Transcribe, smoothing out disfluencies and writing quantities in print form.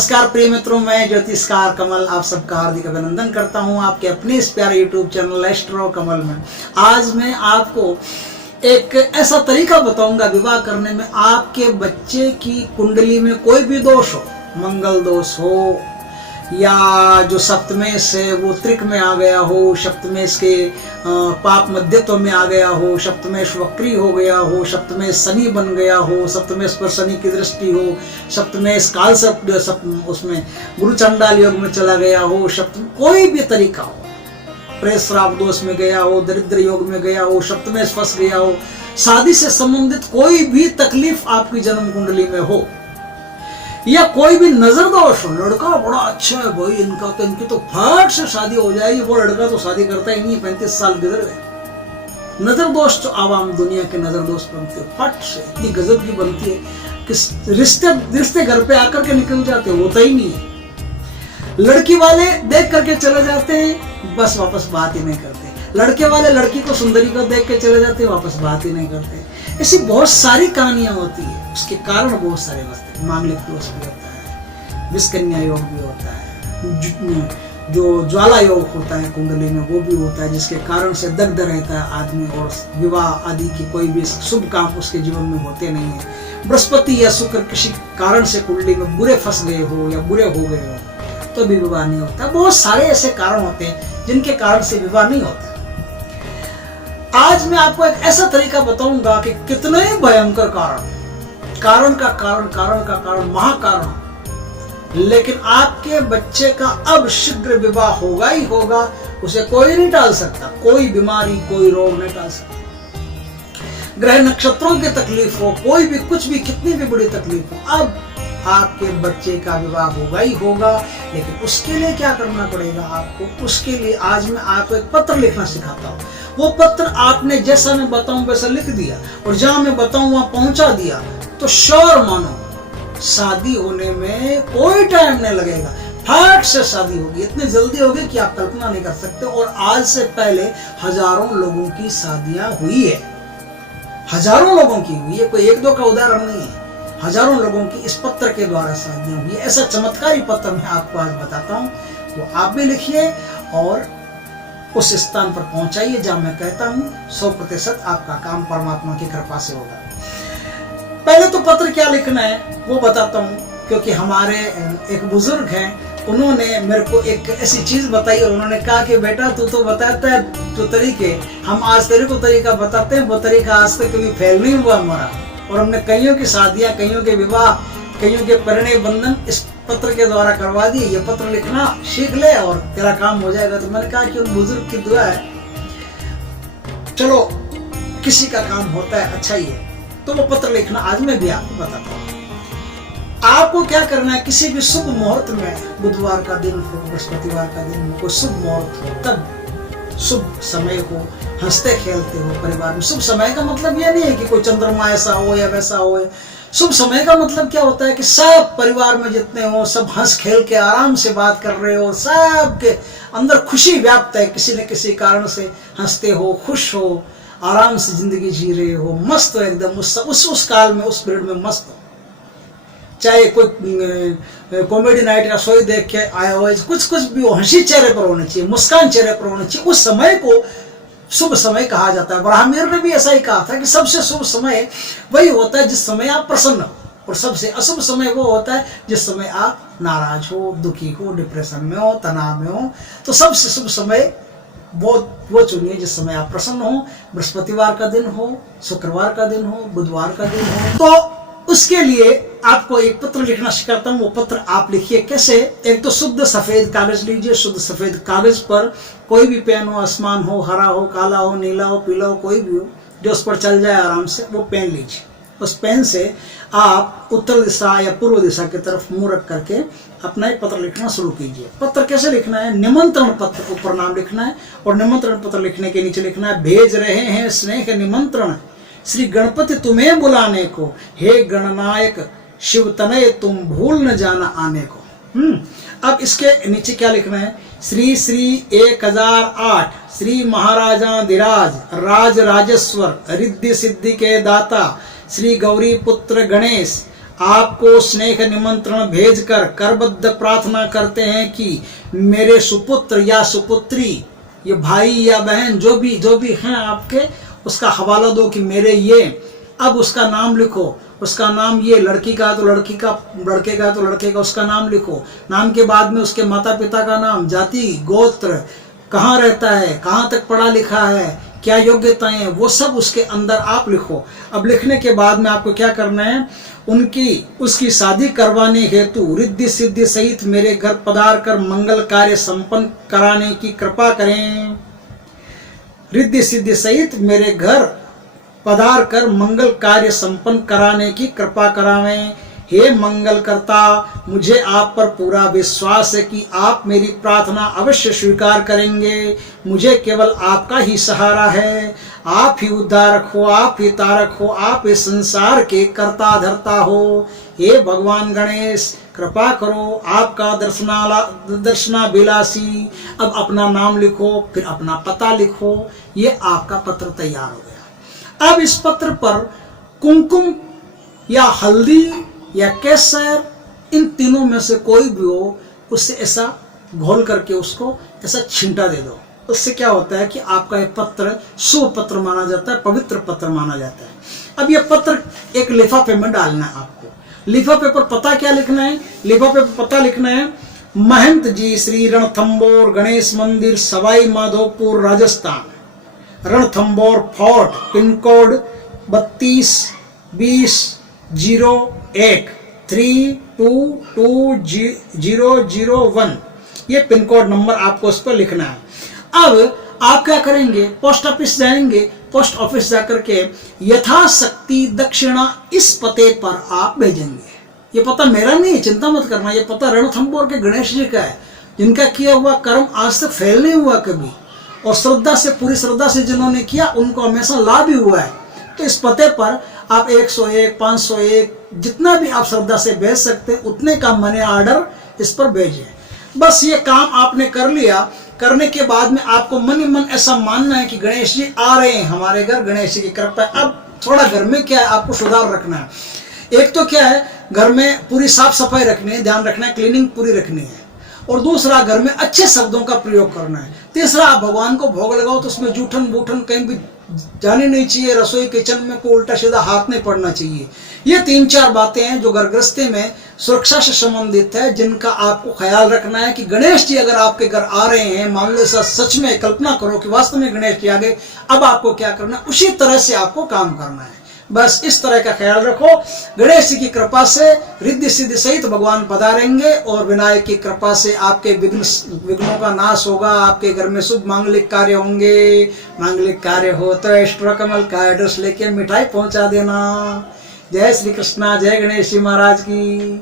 नमस्कार प्रिय मित्रों, मैं ज्योतिषकार कमल आप सबका हार्दिक अभिनंदन करता हूं आपके अपने इस प्यारे यूट्यूब चैनल एस्ट्रो कमल में। आज मैं आपको एक ऐसा तरीका बताऊंगा विवाह करने में। आपके बच्चे की कुंडली में कोई भी दोष हो, मंगल दोष हो या जो सप्तमेश है वो त्रिक में आ गया हो, सप्तमेश के पाप मध्यत्व में आ गया हो, सप्तमेश वक्री हो गया हो, सप्तमेश शनि बन गया हो, सप्तमेश पर शनि की दृष्टि हो, सप्तमेश काल उसमें गुरु चंडाल योग में चला गया हो, कोई भी तरीका हो, प्रेत श्राप दोष में गया हो, दरिद्र योग में गया हो, सप्तमेश फंस गया हो, शादी से संबंधित कोई भी तकलीफ आपकी जन्म कुंडली में हो, या कोई भी नजर दोष हो, लड़का बड़ा अच्छा है भाई इनकी तो फट से शादी हो जाएगी, वो लड़का तो शादी करता ही नहीं, 35 साल गुजर गए। नजर दोष तो आवाम दुनिया के नजर दोष बनते हैं, फट से इतनी गजब की बनती है कि रिश्ते घर पे आकर के निकल जाते, होता ही नहीं है। लड़की वाले देख करके चले जाते हैं, बस वापस बात ही नहीं करते। लड़के वाले लड़की को सुंदरी को देख के चले जाते हैं, वापस बात ही नहीं करते। ऐसी बहुत सारी कहानियां होती है, उसके कारण बहुत सारे बसते हैं। मांगलिक दोष भी होता है, विषकन्या योग भी होता है, जो ज्वाला योग होता है कुंडली में वो भी होता है, जिसके कारण से दग्ध रहता है आदमी और विवाह आदि की कोई भी शुभ काम उसके जीवन में होते नहीं है। बृहस्पति या शुक्र किसी कारण से कुंडली में बुरे फंस गए हो या बुरे हो गए हो तो भी विवाह नहीं होता। बहुत सारे ऐसे कारण होते हैं जिनके कारण से विवाह नहीं होता। आज मैं आपको एक ऐसा तरीका बताऊंगा कि कितने भयंकर कारण का महाकारण, लेकिन आपके बच्चे का अब शीघ्र विवाह होगा ही होगा, उसे कोई नहीं टाल सकता। कोई बीमारी कोई रोग नहीं टाल सकता। ग्रह नक्षत्रों की तकलीफ हो, कोई भी कुछ भी कितनी भी बड़ी तकलीफ हो, अब आपके बच्चे का विवाह होगा ही होगा। लेकिन उसके लिए क्या करना पड़ेगा आपको? उसके लिए आज मैं आपको एक पत्र लिखना सिखाता हूँ। वो पत्र आपने जैसा मैं बताऊं वैसा लिख दिया और जहां मैं बताऊं वहां पहुंचा दिया तो श्योर मानो शादी होने में कोई टाइम नहीं लगेगा। फट से शादी होगी, इतनी जल्दी होगी कि आप कल्पना नहीं कर सकते। और आज से पहले हजारों लोगों की शादियां हुई है, हजारों लोगों की हुई है, कोई एक दो का उदाहरण नहीं है। हजारों लोगों की इस पत्र के द्वारा शादियां हुई है। ऐसा चमत्कारी पत्र मैं आपको आज बताता हूँ, वो आप भी लिखिए और उस स्थान पर पहुंचाइए जहां मैं कहता हूं 100% आपका काम परमात्मा की कृपा से होगा। पहले तो पत्र क्या लिखना है वो बताता हूं, क्योंकि हमारे एक बुजुर्ग हैं, उन्होंने मेरे को एक ऐसी चीज बताई और उन्होंने कहा कि बेटा तू तो बताता है जो तरीके, हम आज तेरे को तरीका बताते हैं, वो तरीका आज तक कभी फेल नहीं हुआ हमारा। और हमने कईयों की शादियां, कईयों के विवाह, कईयों के परिणय बंधन इस पत्र के द्वारा करवा दिए। ये पत्र लिखना सीख ले और तेरा काम हो जाएगा। तो मैंने कहा कि उन बुजुर्ग की दुआ है, चलो किसी का काम होता है, अच्छा ही है। तो वो पत्र लिखना आज मैं भी आपको बताता हूँ। आपको क्या करना है, किसी भी शुभ मुहूर्त में, बुधवार का दिन हो, बृहस्पतिवार का दिन हो, कोई शुभ मुहूर्त हो, तब शुभ समय हो, हंसते खेलते हो परिवार में। शुभ समय का मतलब यह नहीं है कि कोई चंद्रमा ऐसा हो या वैसा हो। शुभ समय का मतलब क्या होता है कि सब परिवार में जितने हो सब हंस खेल के आराम से बात कर रहे हो, सबके अंदर खुशी व्याप्त है, किसी न किसी कारण से हंसते हो, खुश हो, आराम से जिंदगी जी रहे हो, मस्त हो एकदम उस काल में, उस पीरियड में मस्त हो। चाहे कोई कॉमेडी नाइट का शो देख के आया हो, कुछ भी हो, हंसी चेहरे पर होनी चाहिए, मुस्कान चेहरे पर होनी चाहिए। उस समय को शुभ समय कहा जाता है। ब्राह्मण ने भी ऐसा ही कहा था कि सबसे शुभ समय वही होता है जिस समय आप प्रसन्न हो, और सबसे अशुभ समय वो होता है जिस समय आप नाराज हो, दुखी हो, डिप्रेशन में हो, तनाव में हो। तो सबसे शुभ समय वो चुनिए जिस समय आप प्रसन्न हो। बृहस्पतिवार का दिन हो, शुक्रवार का दिन हो, बुधवार का दिन हो। तो उसके लिए आपको एक पत्र लिखना सिखाता हूँ। वो पत्र आप लिखिए कैसे? एक तो शुद्ध सफेद कागज लीजिए। शुद्ध सफेद कागज पर कोई भी पेन हो, आसमान हो, हरा हो, काला हो, नीला हो, पीला हो, कोई भी हो जो उस पर चल जाए आराम से, वो पेन लीजिए। उस पेन से आप उत्तर दिशा या पूर्व दिशा की तरफ मुंह रख करके अपना एक पत्र लिखना शुरू कीजिए। पत्र कैसे लिखना है? निमंत्रण पत्र, ऊपर नाम लिखना है और निमंत्रण पत्र लिखने के नीचे लिखना है, भेज रहे हैं स्नेह निमंत्रण श्री गणपति तुम्हें बुलाने को, हे गणनायक शिव तनय तुम भूल न जाना आने को। अब इसके नीचे क्या लिखना है? श्री श्री 1008 श्री महाराजाधिराज राज राजेश्वर रिद्धि सिद्धि के दाता श्री गौरी पुत्र गणेश आपको स्नेह निमंत्रण भेजकर करबद्ध प्रार्थना करते हैं कि मेरे सुपुत्र या सुपुत्री, ये भाई या बहन जो भी हैं आपके, उसका हवाला दो कि मेरे ये, अब उसका नाम लिखो, उसका नाम ये, लड़की का तो लड़की का, लड़के का तो लड़के का, उसका नाम लिखो। नाम के बाद में उसके माता पिता का नाम, जाति, गोत्र, कहाँ रहता है, कहाँ तक पढ़ा लिखा है, क्या योग्यताएं हैं, वो सब उसके अंदर आप लिखो। अब लिखने के बाद में आपको क्या करना है, उसकी शादी करवाने हेतु रिद्धि सिद्धि सहित मेरे घर पधार कर मंगल कार्य संपन्न कराने की कृपा करें। रिद्धि सिद्धि सहित मेरे घर पधार कर मंगल कार्य संपन्न कराने की कृपा करावें। हे मंगलकर्ता, मुझे आप पर पूरा विश्वास है कि आप मेरी प्रार्थना अवश्य स्वीकार करेंगे। मुझे केवल आपका ही सहारा है। आप ही उद्धारक हो, आप ही तारक हो, आप इस संसार के कर्ता धर्ता हो। हे भगवान गणेश, कृपा करो, आपका दर्शनाभिलाषी। अब अपना नाम लिखो, फिर अपना पता लिखो। ये आपका पत्र तैयार हो गया। अब इस पत्र पर कुमकुम या हल्दी या केसर, इन तीनों में से कोई भी हो, उससे ऐसा घोल करके उसको ऐसा छींटा दे दो। उससे क्या होता है कि आपका ये पत्र शुभ पत्र माना जाता है, पवित्र पत्र माना जाता है। अब ये पत्र एक लिफाफे में डालना है आपको। लिफाफे पर पता क्या लिखना है, लिफाफे पर पता लिखना है, महंत जी श्री रणथंबोर गणेश मंदिर, Sawai Madhopur, Rajasthan. Ranthambore fort, pin code 322001 322001, ये पिन कोड नंबर आपको उस पर लिखना है। अब आप क्या करेंगे, पोस्ट ऑफिस जाएंगे। पोस्ट ऑफिस जाकर के यथाशक्ति दक्षिणा इस पते पर आप भेजेंगे। ये पता मेरा नहीं है, चिंता मत करना। ये पता रणथंबोर के गणेश जी का है, जिनका किया हुआ कर्म आज तक फेल नहीं हुआ कभी, और श्रद्धा से, पूरी श्रद्धा से जिन्होंने किया उनको हमेशा लाभ ही हुआ है। तो इस पते पर आप 101, 501, जितना भी आप श्रद्धा से भेज सकते हैं उतने का मनी ऑर्डर इस पर भेजें। बस ये काम आपने कर लिया। करने के बाद में आपको मन ही मन ऐसा मानना है कि गणेश जी आ रहे हैं हमारे घर, गणेश जी की कृपा है। अब थोड़ा घर में क्या है, आपको सुधार रखना है। एक तो क्या है, घर में पूरी साफ सफाई रखनी है, ध्यान रखना है, क्लीनिंग पूरी रखनी है। और दूसरा, घर में अच्छे शब्दों का प्रयोग करना है। तीसरा, आप भगवान को भोग लगाओ तो उसमें जूठन बूठन कहीं भी जाने नहीं चाहिए। रसोई किचन में कोई उल्टा सीधा हाथ नहीं पड़ना चाहिए। ये 3-4 बातें हैं जो घर गृहस्थी में सुरक्षा से संबंधित है, जिनका आपको ख्याल रखना है कि गणेश जी अगर आपके घर आ रहे हैं, मान लो सच में कल्पना करो कि वास्तव में गणेश जी आ गए, अब आपको क्या करना है, उसी तरह से आपको काम करना है। बस इस तरह का ख्याल रखो। गणेश जी की कृपा से रिद्धि सिद्धि सहित भगवान पधारेंगे और विनायक की कृपा से आपके विघ्नों का नाश होगा। आपके घर में शुभ मांगलिक कार्य होंगे। मांगलिक कार्य हो तो एस्ट्रो कमल का एड्रेस लेके मिठाई पहुंचा देना। जय श्री कृष्णा, जय गणेश जी महाराज की।